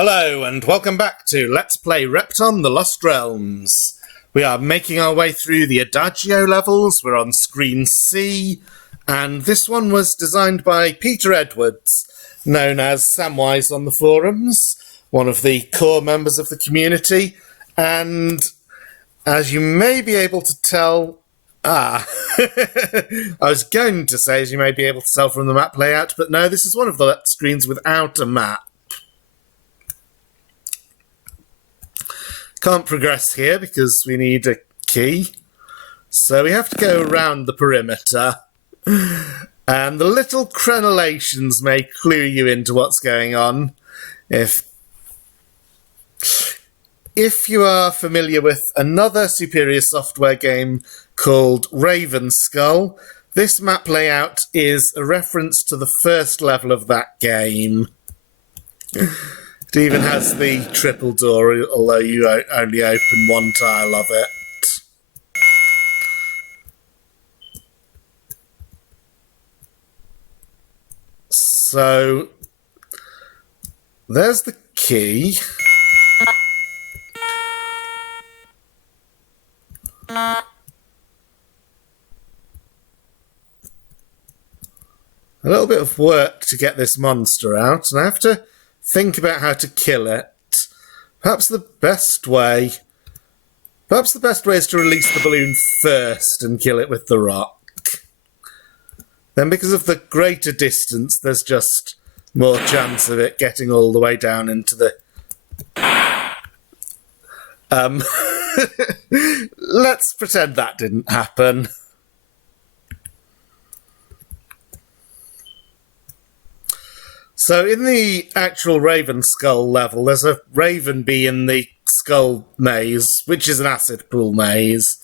Hello and welcome back to Let's Play Repton, the Lost Realms. We are making our way through the Adagio levels. We're on screen C, and this one was designed by Peter Edwards, known as Samwise on the forums, one of the core members of the community, and as you may be able to tell... I was going to say as you may be able to tell from the map layout, but no, this is one of the screens without a map. Can't progress here because we need a key. So we have to go around the perimeter. And the little crenellations may clue you into what's going on. If you are familiar with another Superior Software game called Raven Skull, this map layout is a reference to the first level of that game. It even has the triple door, although you only open one tile of it. So, there's the key. A little bit of work to get this monster out, and I have to think about how to kill it. Perhaps the best way is to release the balloon first and kill it with the rock. Then because of the greater distance, there's just more chance of it getting all the way down into the... Let's pretend that didn't happen. So in the actual Raven Skull level, there's a Raven Bee in the Skull Maze, which is an acid pool maze.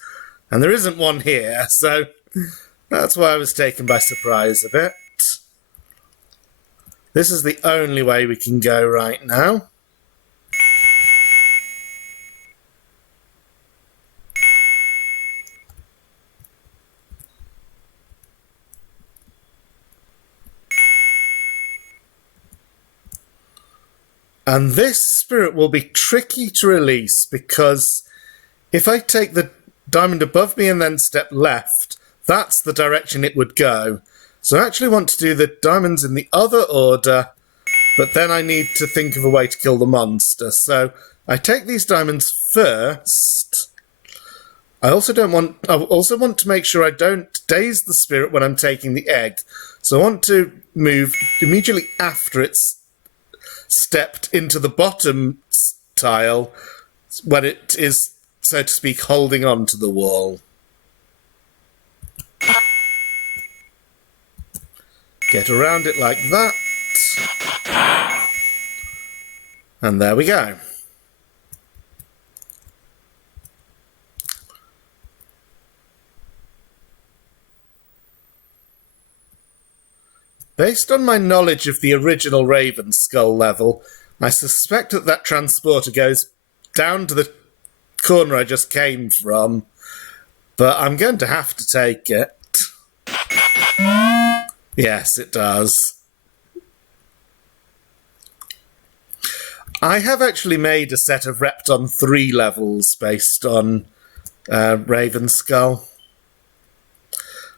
And there isn't one here, so that's why I was taken by surprise a bit. This is the only way we can go right now. And this spirit will be tricky to release because if I take the diamond above me and then step left, that's the direction it would go. So I actually want to do the diamonds in the other order, but then I need to think of a way to kill the monster. So I take these diamonds first. I also want to make sure I don't daze the spirit when I'm taking the egg. So I want to move immediately after it's stepped into the bottom tile when it is, so to speak, holding on to the wall. Get around it like that. And there we go. Based on my knowledge of the original Raven Skull level, I suspect that that transporter goes down to the corner I just came from, but I'm going to have to take it. Yes, it does. I have actually made a set of Repton 3 levels based on Raven Skull.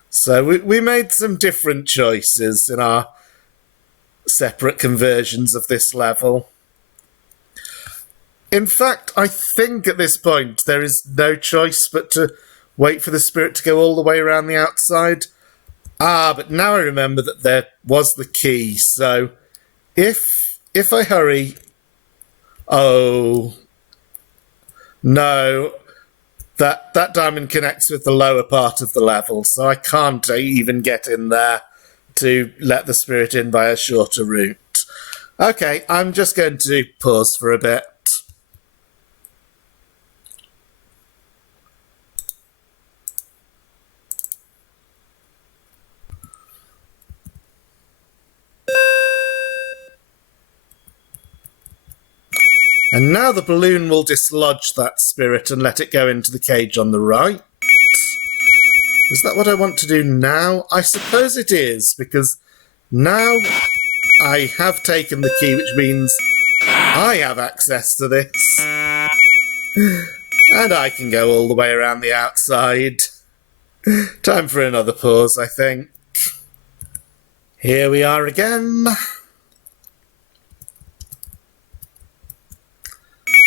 So we made some different choices in our separate conversions of this level. In fact, I think at this point there is no choice but to wait for the spirit to go all the way around the outside. But now I remember that there was the key, so if I hurry... Oh, no. That diamond connects with the lower part of the level, so I can't even get in there to let the spirit in by a shorter route. Okay, I'm just going to pause for a bit. And now the balloon will dislodge that spirit and let it go into the cage on the right. Is that what I want to do now? I suppose it is, because now I have taken the key, which means I have access to this. And I can go all the way around the outside. Time for another pause, I think. Here we are again.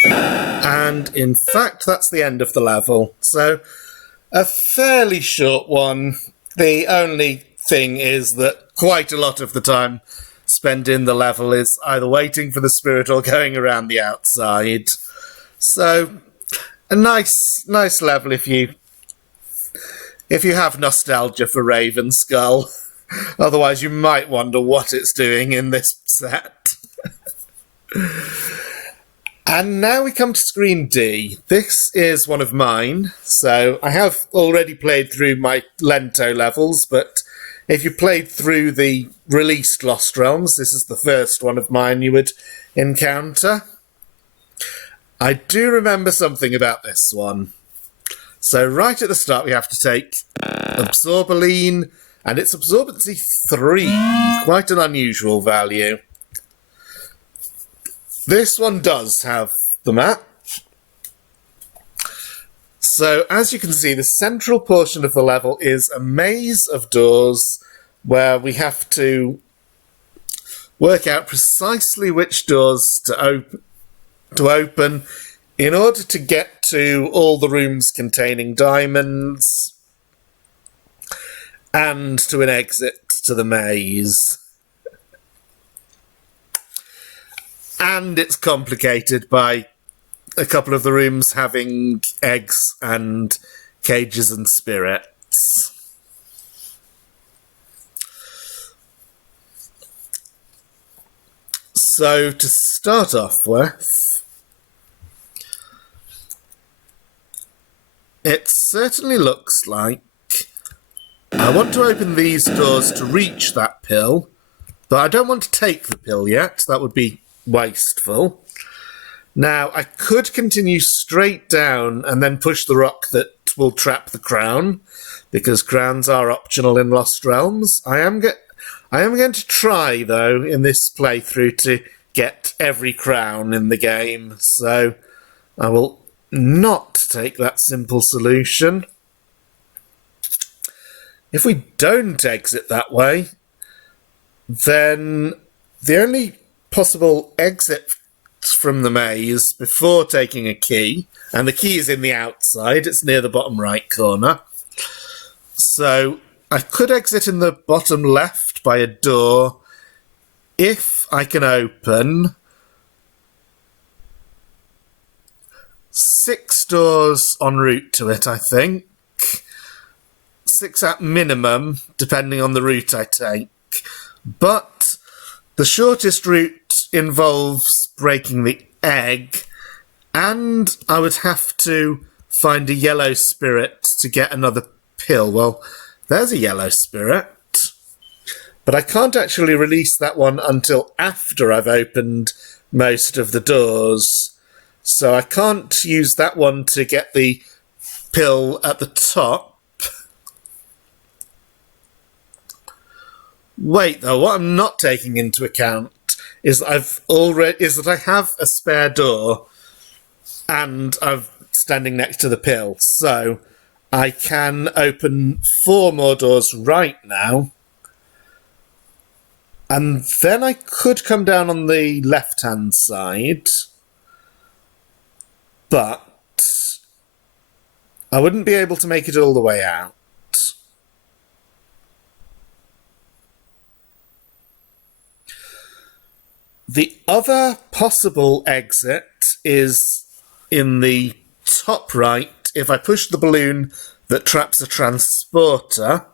And in fact, that's the end of the level. So, a fairly short one. The only thing is that quite a lot of the time spent in the level is either waiting for the spirit or going around the outside. So, a nice level if you have nostalgia for Raven Skull. Otherwise, you might wonder what it's doing in this set. And now we come to screen D. This is one of mine. So I have already played through my Lento levels, but if you played through the released Lost Realms, this is the first one of mine you would encounter. I do remember something about this one. So right at the start we have to take Absorbaline, and it's Absorbency 3, quite an unusual value. This one does have the map. So as you can see, the central portion of the level is a maze of doors where we have to work out precisely which doors to open in order to get to all the rooms containing diamonds and to an exit to the maze. And it's complicated by a couple of the rooms having eggs and cages and spirits. So to start off with, it certainly looks like I want to open these doors to reach that pill, but I don't want to take the pill yet. That would be wasteful. Now, I could continue straight down and then push the rock that will trap the crown, because crowns are optional in Lost Realms. I am going to try, though, in this playthrough to get every crown in the game, so I will not take that simple solution. If we don't exit that way, then the only possible exit from the maze before taking a key, and the key is in the outside, it's near the bottom right corner. So I could exit in the bottom left by a door if I can open 6 doors en route to it, I think. 6 at minimum, depending on the route I take. But the shortest route involves breaking the egg, and I would have to find a yellow spirit to get another pill. Well, there's a yellow spirit, but I can't actually release that one until after I've opened most of the doors. So I can't use that one to get the pill at the top. Wait, though, what I'm not taking into account is that I have a spare door and I'm standing next to the pill. So I can open 4 more doors right now. And then I could come down on the left-hand side. But I wouldn't be able to make it all the way out. The other possible exit is in the top right if I push the balloon that traps a transporter.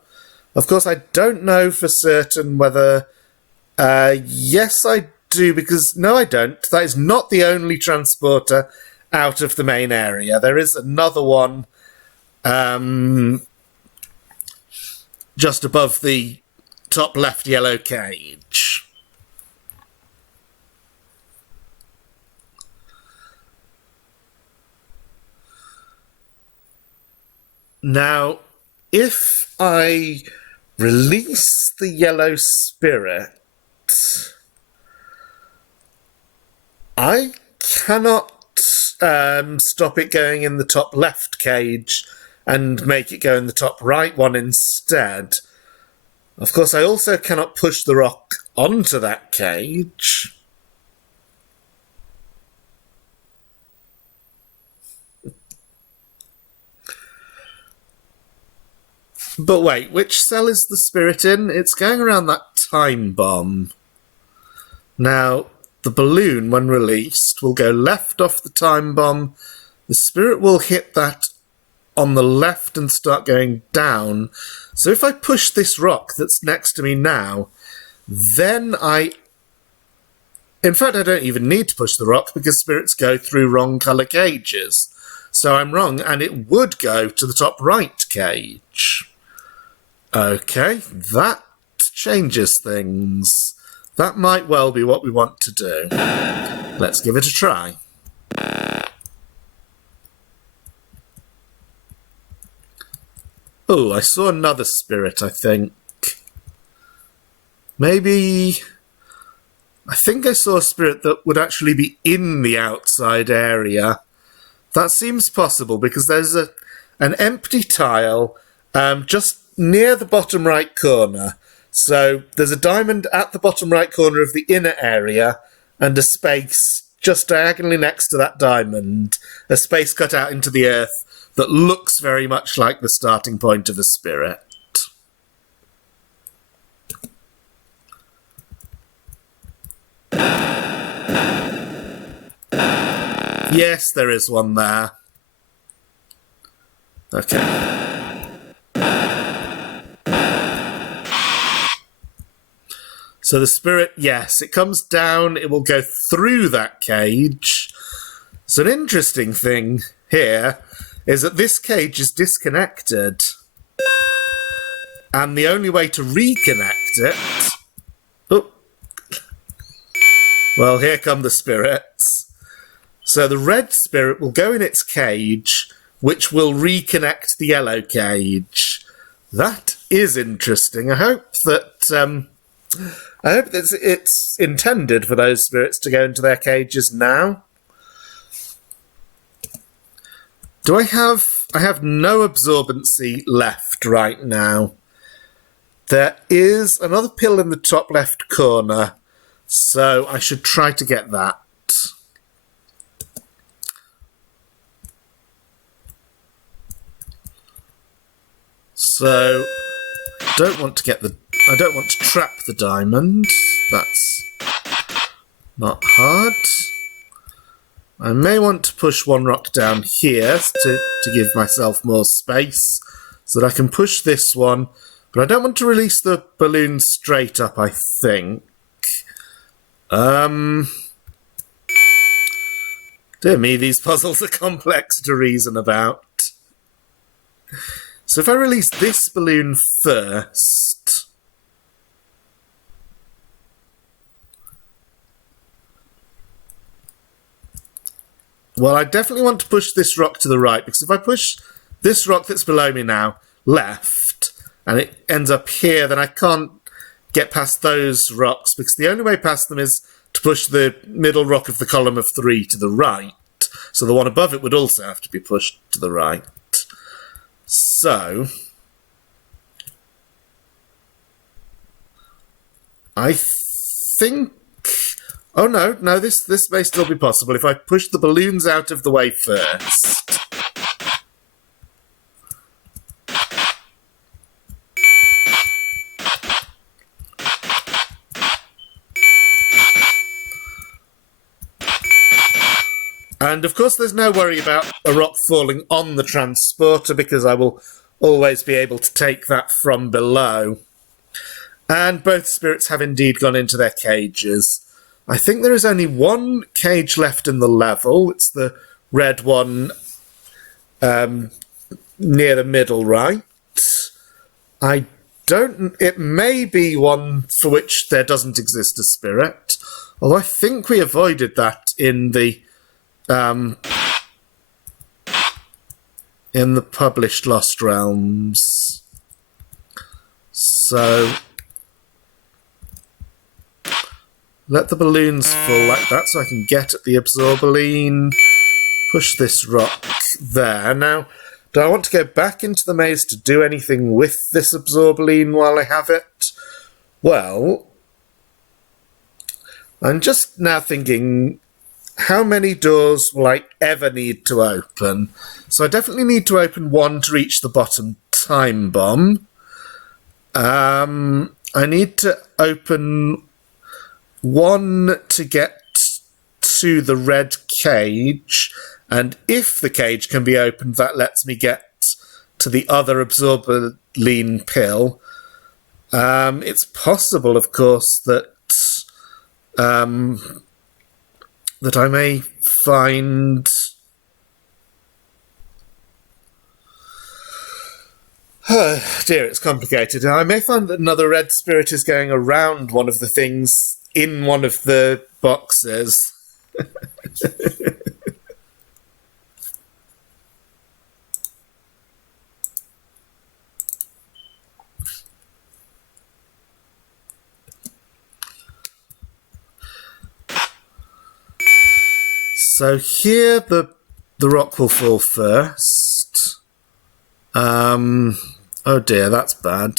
Of course, I don't know for certain whether... yes, I do, because... No, I don't. That is not the only transporter out of the main area. There is another one just above the top left yellow cage. Now, if I release the yellow spirit, I cannot stop it going in the top left cage and make it go in the top right one instead. Of course, I also cannot push the rock onto that cage. But wait, which cell is the spirit in? It's going around that time bomb. Now, the balloon, when released, will go left off the time bomb. The spirit will hit that on the left and start going down. So if I push this rock that's next to me now, then in fact, I don't even need to push the rock because spirits go through wrong colour cages. So I'm wrong, and it would go to the top right cage. Okay, that changes things. That might well be what we want to do. Let's give it a try. Oh, I saw another spirit, I think. Maybe... I think I saw a spirit that would actually be in the outside area. That seems possible because there's an empty tile just near the bottom right corner. So there's a diamond at the bottom right corner of the inner area and a space just diagonally next to that diamond, a space cut out into the earth that looks very much like the starting point of a spirit. Yes, there is one there. Okay. So the spirit, yes, it comes down, it will go through that cage. So an interesting thing here is that this cage is disconnected. And the only way to reconnect it... Oh. Well, here come the spirits. So the red spirit will go in its cage, which will reconnect the yellow cage. That is interesting. I hope that it's intended for those spirits to go into their cages now. I have no absorbency left right now. There is another pill in the top left corner, so I should try to get that. So, I don't want to trap the diamond. That's not hard. I may want to push one rock down here to give myself more space so that I can push this one, but I don't want to release the balloon straight up, I think. Dear me, these puzzles are complex to reason about. So if I release this balloon first... Well, I definitely want to push this rock to the right, because if I push this rock that's below me now left, and it ends up here, then I can't get past those rocks, because the only way past them is to push the middle rock of the column of 3 to the right. So the one above it would also have to be pushed to the right. So, I think... Oh no, this may still be possible if I push the balloons out of the way first. And of course there's no worry about a rock falling on the transporter because I will always be able to take that from below. And both spirits have indeed gone into their cages. I think there is only one cage left in the level. It's the red one near the middle right. It may be one for which there doesn't exist a spirit. Although I think we avoided that in the published Lost Realms. So let the balloons fall like that so I can get at the absorbaline. Push this rock there. Now, do I want to go back into the maze to do anything with this absorbaline while I have it? Well, I'm just now thinking, how many doors will I ever need to open? So I definitely need to open one to reach the bottom time bomb. I need to open one to get to the red cage, and if the cage can be opened, that lets me get to the other absorbaline pill. It's possible, of course, that that I may find... Oh dear, it's complicated. I may find that another red spirit is going around one of the things in one of the boxes. So here the rock will fall first. Oh dear, that's bad.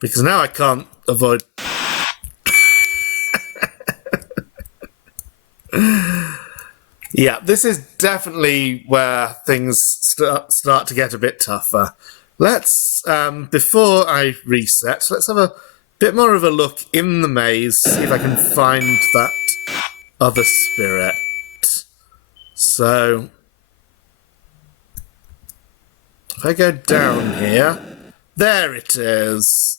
Because now I can't avoid... Yeah, this is definitely where things start to get a bit tougher. Let's, before I reset, let's have a bit more of a look in the maze, see if I can find that other spirit. So, if I go down here, there it is.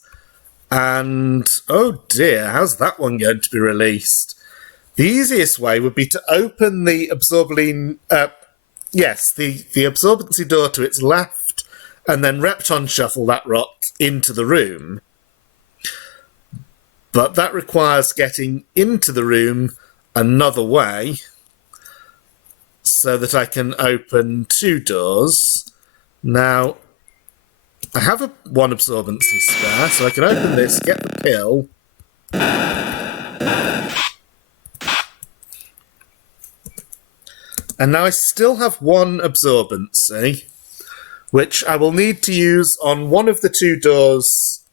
And, oh dear, how's that one going to be released? The easiest way would be to open the absorbaline, the absorbency door to its left, and then Repton shuffle that rock into the room. But that requires getting into the room another way, so that I can open two doors. Now, I have one absorbency spare, so I can open this, get the pill. And now I still have one absorbency, which I will need to use on one of the two doors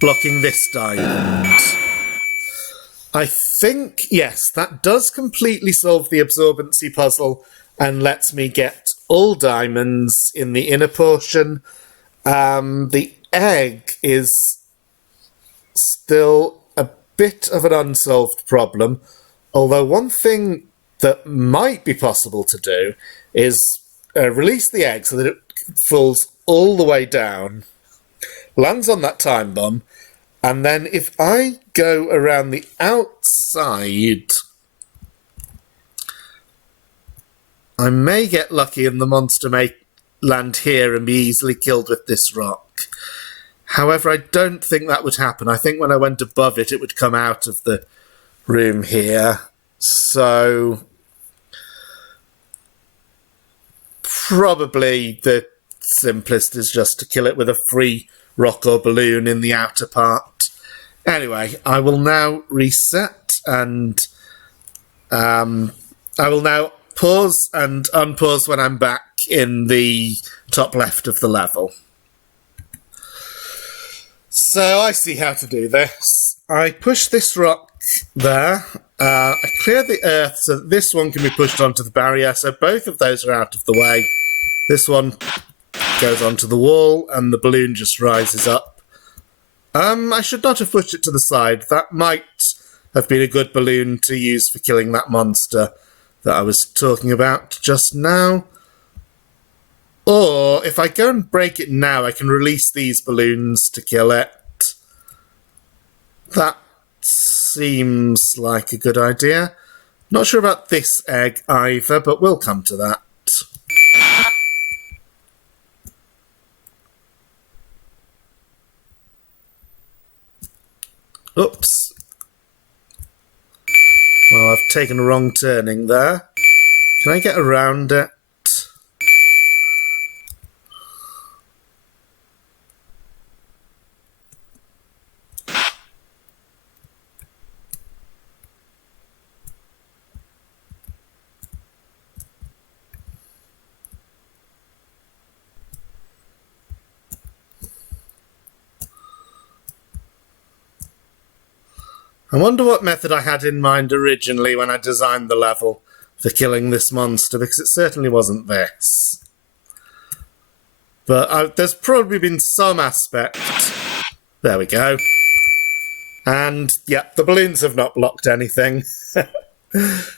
blocking this diamond. I think, yes, that does completely solve the absorbency puzzle and lets me get all diamonds in the inner portion. The egg is still a bit of an unsolved problem, although one thing that might be possible to do is release the egg so that it falls all the way down, lands on that time bomb, and then if I go around the outside, I may get lucky and the monster may land here and be easily killed with this rock. However, I don't think that would happen. I think when I went above it, it would come out of the room here. So, probably the simplest is just to kill it with a free rock or balloon in the outer part. Anyway, I will now reset and I will now pause and unpause when I'm back in the top left of the level. So I see how to do this. I push this rock there. I clear the earth so that this one can be pushed onto the barrier, so both of those are out of the way. This one goes onto the wall and the balloon just rises up. I should not have pushed it to the side. That might have been a good balloon to use for killing that monster that I was talking about just now. Or, if I go and break it now, I can release these balloons to kill it. That seems like a good idea. Not sure about this egg either, but we'll come to that. Oops. Well, I've taken a wrong turning there. Can I get around it? I wonder what method I had in mind originally when I designed the level for killing this monster, because it certainly wasn't this. But there's probably been some aspect. There we go. And, yeah, the balloons have not blocked anything. So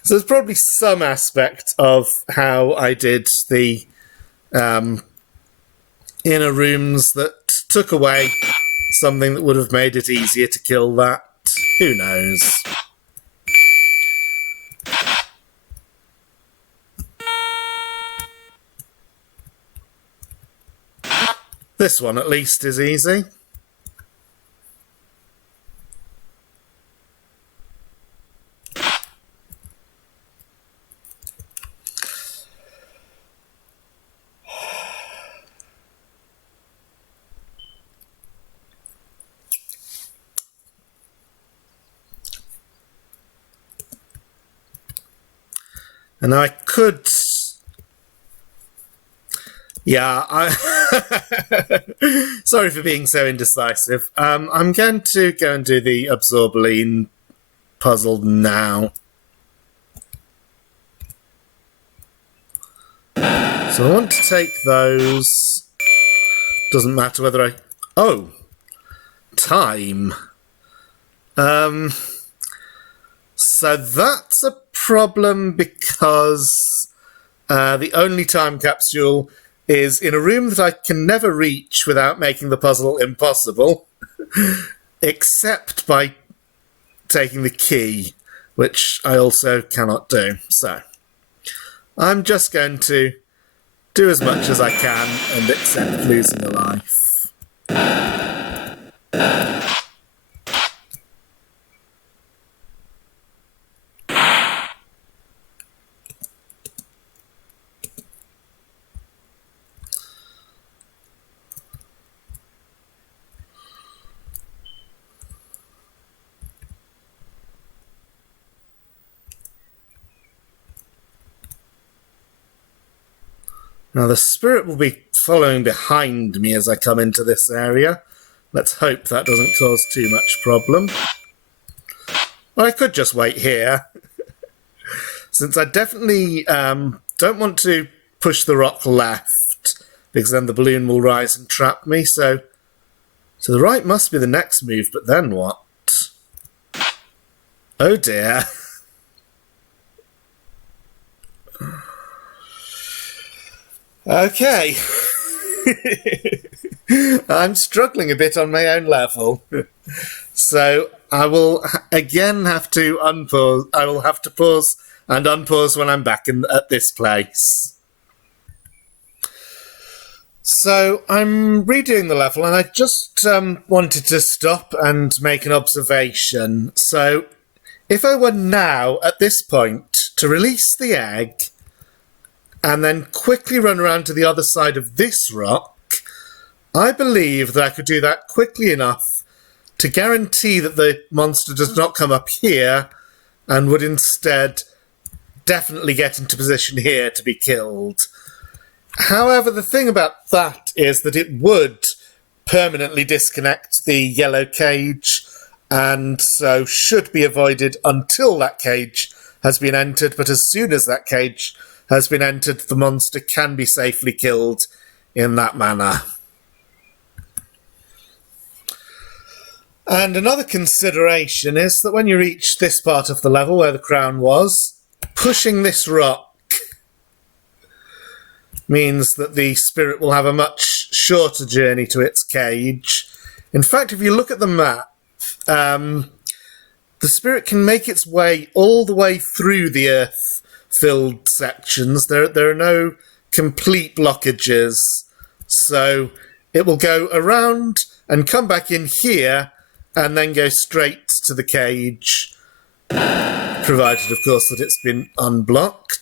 there's probably some aspect of how I did the inner rooms that took away something that would have made it easier to kill that. Who knows? This one at least is easy. And I could... Yeah, sorry for being so indecisive. I'm going to go and do the Absorbaline puzzle now. So I want to take those. Doesn't matter whether I... Oh! Time. So that's a problem because the only time capsule is in a room that I can never reach without making the puzzle impossible, except by taking the key, which I also cannot do. So I'm just going to do as much as I can and accept losing a life. Now the spirit will be following behind me as I come into this area. Let's hope that doesn't cause too much problem. Well, I could just wait here. Since I definitely don't want to push the rock left, because then the balloon will rise and trap me, so the right must be the next move, but then what? Oh dear. Okay. I'm struggling a bit on my own level. So I will again have to unpause. I will have to pause and unpause when I'm back at this place. So I'm redoing the level and I just wanted to stop and make an observation. So if I were now at this point to release the egg and then quickly run around to the other side of this rock, I believe that I could do that quickly enough to guarantee that the monster does not come up here and would instead definitely get into position here to be killed. However, the thing about that is that it would permanently disconnect the yellow cage and so should be avoided until that cage has been entered, but as soon as that cage has been entered, the monster can be safely killed in that manner. And another consideration is that when you reach this part of the level where the crown was, pushing this rock means that the spirit will have a much shorter journey to its cage. In fact, if you look at the map, the spirit can make its way all the way through the earth-filled sections. There are no complete blockages, so it will go around and come back in here and then go straight to the cage, provided, of course, that it's been unblocked.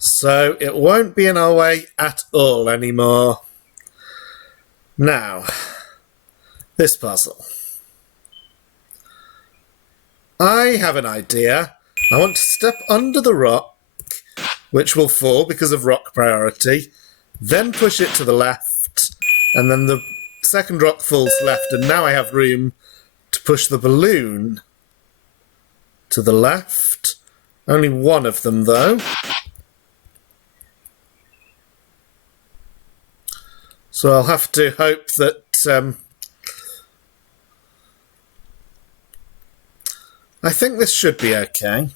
So it won't be in our way at all anymore. Now, this puzzle. I have an idea I want to step under the rock, which will fall because of rock priority, then push it to the left, and then the second rock falls left, and now I have room to push the balloon to the left. Only one of them, though. So I'll have to hope that I think this should be okay.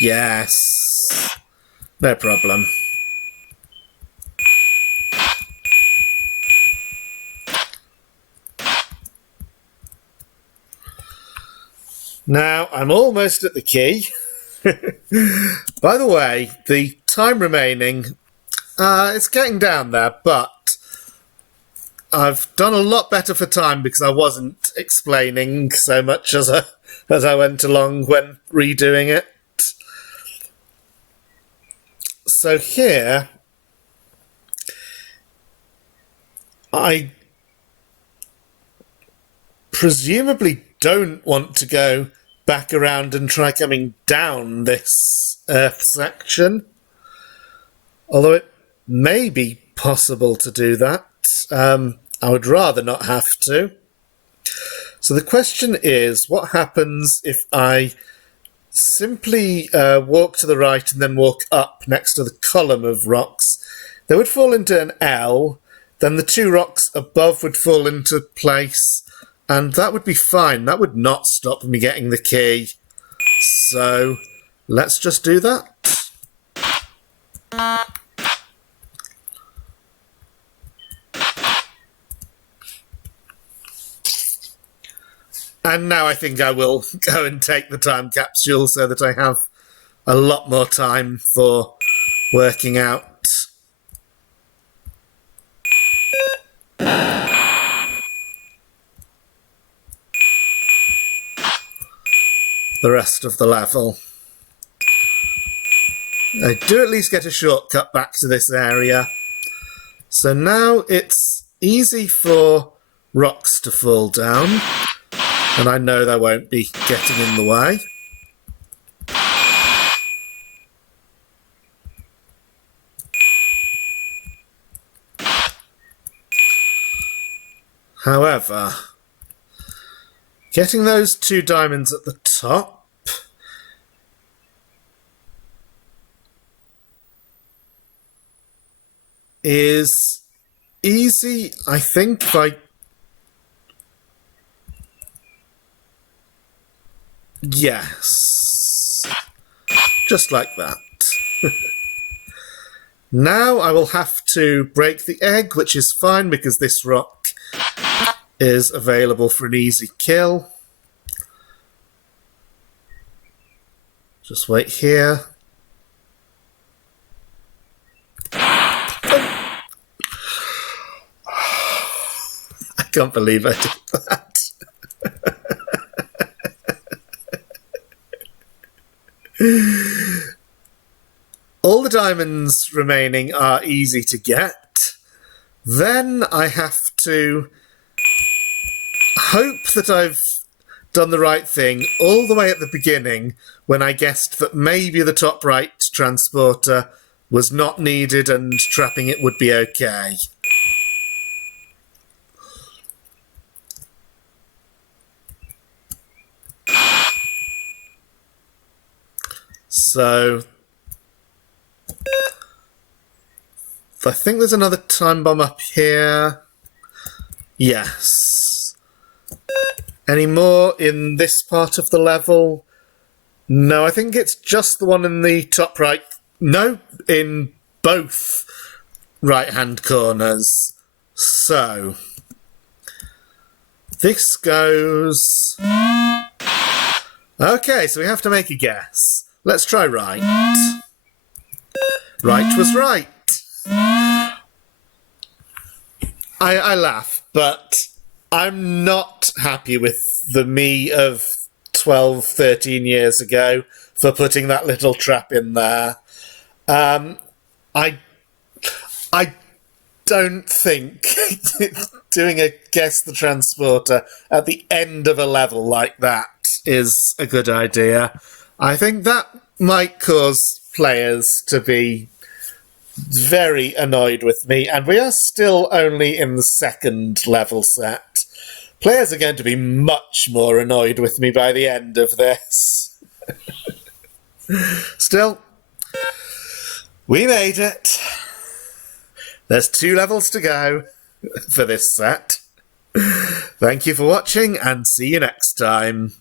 Yes. No problem. Now, I'm almost at the key. By the way, the time remaining, it's getting down there, but I've done a lot better for time because I wasn't explaining so much as I went along when redoing it. So here, I presumably don't want to go back around and try coming down this earth section, although it may be possible to do that. I would rather not have to. So the question is, what happens if I simply walk to the right and then walk up next to the column of rocks? They would fall into an L, then the two rocks above would fall into place, and that would be fine. That would not stop me getting the key. So let's just do that. And now I think I will go and take the time capsule so that I have a lot more time for working out the rest of the level. I do at least get a shortcut back to this area. So now it's easy for rocks to fall down, and I know they won't be getting in the way. However, getting those two diamonds at the top is easy, I think, if I... Yes. Just like that. Now I will have to break the egg, which is fine because this rock is available for an easy kill. Just wait here. I can't believe I did that. All the diamonds remaining are easy to get. Then I have to hope that I've done the right thing all the way at the beginning when I guessed that maybe the top right transporter was not needed and trapping it would be okay. So I think there's another time bomb up here. Yes. Any more in this part of the level? No, I think it's just the one in the top right. No, in both right-hand corners. So this goes... Okay, so we have to make a guess. Let's try right. Right was right. I laugh, but I'm not happy with the me of 12, 13 years ago for putting that little trap in there. I don't think doing a guess the transporter at the end of a level like that is a good idea. I think that might cause players to be very annoyed with me, and we are still only in the second level set. Players are going to be much more annoyed with me by the end of this. Still, we made it. There's 2 levels to go for this set. Thank you for watching, and see you next time.